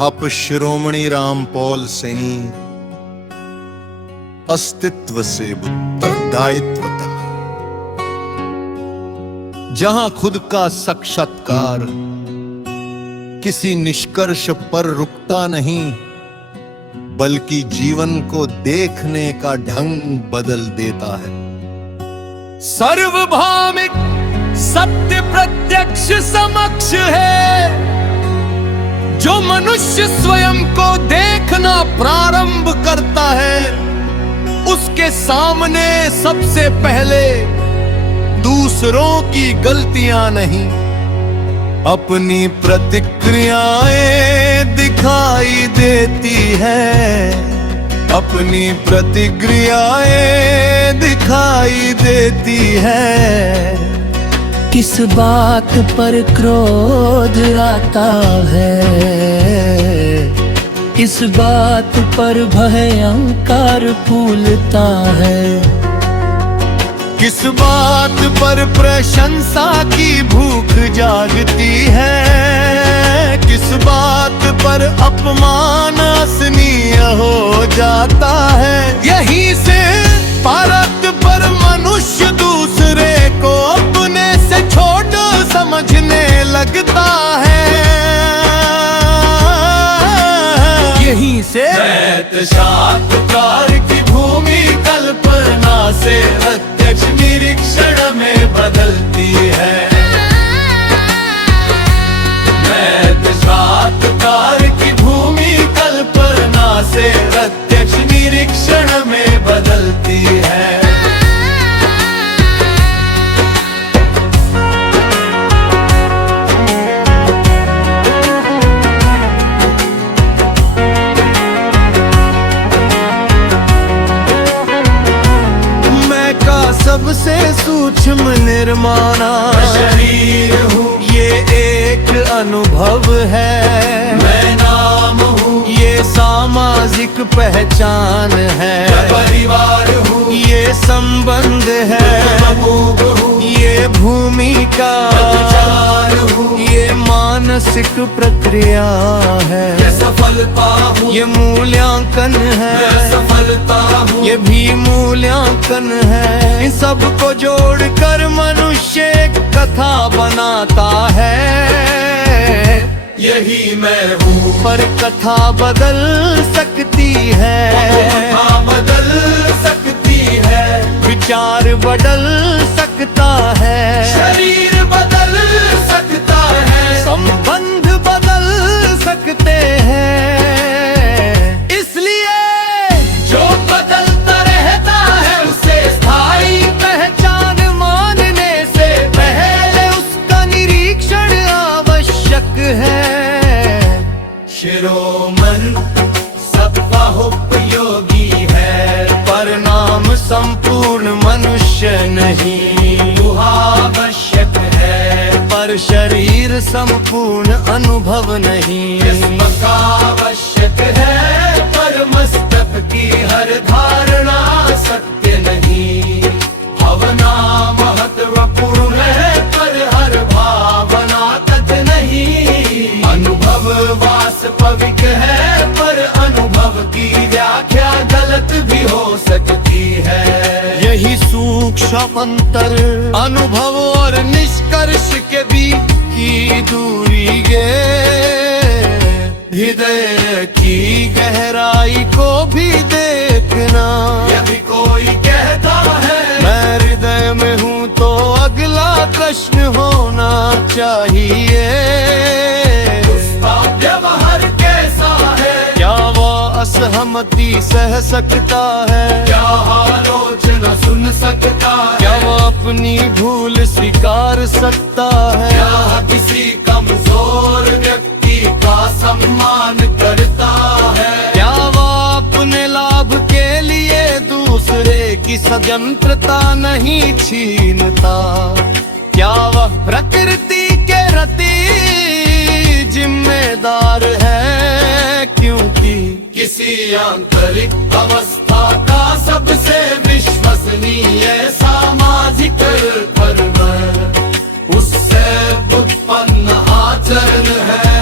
हप शिरोमणि रामपौल सैनी अस्तित्व से उत्तरदायित्वता, जहां खुद का साक्षात्कार किसी निष्कर्ष पर रुकता नहीं, बल्कि जीवन को देखने का ढंग बदल देता है। सार्वभौमिक सत्य प्रत्यक्ष समक्ष है, जो मनुष्य स्वयं को देखना प्रारंभ करता है, उसके सामने सबसे पहले दूसरों की गलतियां नहीं, अपनी प्रतिक्रियाएं दिखाई देती है, अपनी प्रतिक्रियाएं दिखाई देती है। किस बात पर क्रोध आता है, किस बात पर भयंकर फूलता है, किस बात पर प्रशंसा की भूख जागती है, किस बात पर अपमान असनीय हो जाता है। यहीं से भारत पर मनुष्य दूसरे को अपने से छोटा समझने लगता है। यहीं से साक्षात्कार की भूमि कल्पना से प्रत्यक्ष निरीक्षण में बदलती है। साक्षात्कार की भूमि कल्पना से प्रत्यक्ष निरीक्षण में बदलती है। सबसे सूक्ष्म निर्माणा शरीर हूँ, ये एक अनुभव है। मैं नाम हूँ, ये सामाजिक पहचान है। परिवार हूँ, ये संबंध है। ये भूमि का हूँ, ये मानसिक प्रक्रिया है। ये सफलता हूँ, ये मूल्यांकन है। सफलता हूँ, ये भी मूल्यांकन है। इन सबको जोड़कर मनुष्य एक कथा बनाता है। यही मैं हूँ, पर कथा बदल सकती है। कथा बदल सकती है, विचार बदल सकता है, शरीर बदल सकता है, संबंध बदल सकते हैं। इसलिए जो बदलता रहता है उसे स्थायी पहचान मानने से पहले उसका निरीक्षण आवश्यक है। शिरोमणि सबका उपयोगी है, परिणाम संपूर्ण मनुष्य नहीं आवश्यक है, पर शरीर संपूर्ण अनुभव नहीं। इसका आवश्यक है, पर मस्तक की हर धारणा सत्य नहीं। भावना महत्वपूर्ण है, पर हर भावना तथ्य नहीं। अनुभव वास्तविक है, पर अनुभव की व्याख्या गलत भी हो सकती है। यही सूक्ष्म अंतर अनुभव और निष्कर्ष के बीच की दूरी है। हृदय की गहराई को भी देखना। यदि कोई कहता है मैं हृदय में हूँ, तो अगला प्रश्न होना चाहिए, उसका व्यवहार कैसा है? क्या वह असहमति सह सकता है? क्या आलोचना सुन सकता है? क्या वह अपनी भूल स्वीकार सकता है? क्या किसी कमजोर व्यक्ति का सम्मान करता है? क्या वह अपने लाभ के लिए दूसरे की स्वतंत्रता नहीं छीनता? क्या वह प्रकृति के प्रति जिम्मेदार है, क्योंकि किसी आंतरिक अवस्था का सबसे विश्वसनीय सामाजिक कर्म उससे उत्पन्न आचरण है।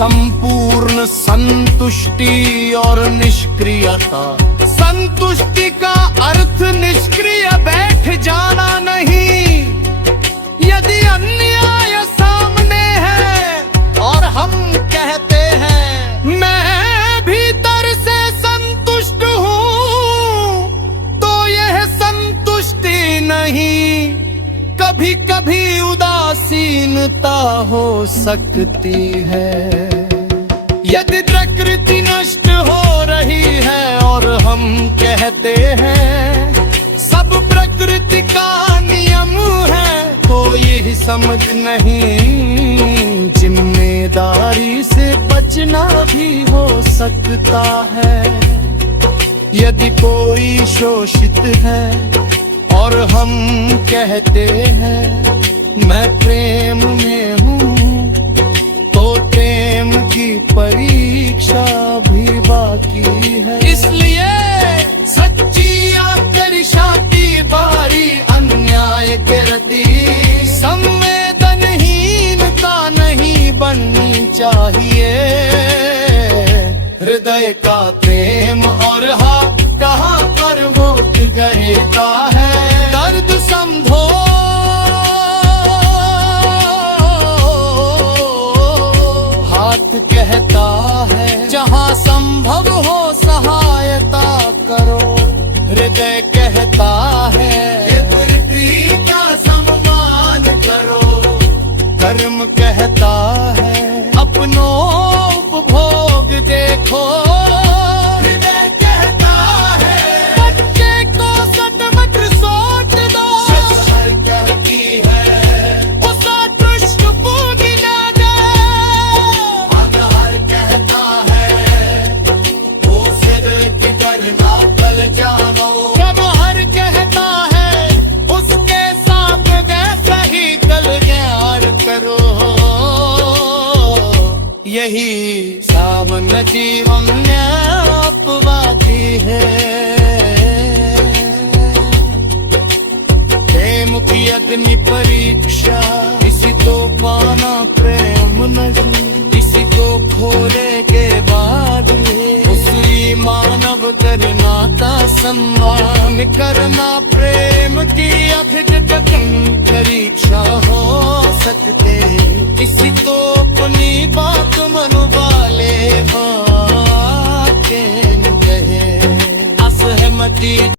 संपूर्ण संतुष्टि और निष्क्रियता। संतुष्टि का अर्थ निष्क्रिय बैठ जाना नहीं। यदि अन्याय सामने है और हम कहते हैं मैं भीतर से संतुष्ट हूँ, तो यह संतुष्टि नहीं, कभी कभी उदासीनता हो सकती है। यदि प्रकृति नष्ट हो रही है और हम कहते हैं सब प्रकृति का नियम है, तो यही समझ नहीं जिम्मेदारी से बचना भी हो सकता है। यदि कोई शोषित है और हम कहते हैं मैं प्रेम में हूँ, तो प्रेम की परीक्षा भी बाकी है। इसलिए सच्ची आकर्षा की बारी अन्याय के प्रति संवेदनहीनता नहीं बननी चाहिए। हृदय का प्रेम और हाथ कहाँ पर वोट गएता है। दर्द समझो हाथ कहता है जहाँ संभव हो सहायता करो। हृदय कहता है पृथ्वी का सम्मान करो। कर्म कहता है अपनों उपभोग देखो। यही सामान्य जीवन अपवादी है। प्रेम की अग्नि परीक्षा, इसी तो पाना प्रेम नहीं, इसी को खोले के बाद उसी मानव करना का सम्मान करना प्रेम की अभिगत परीक्षा हो सकते। इसी तो अपनी बात मन वाले बातें कहे असहमति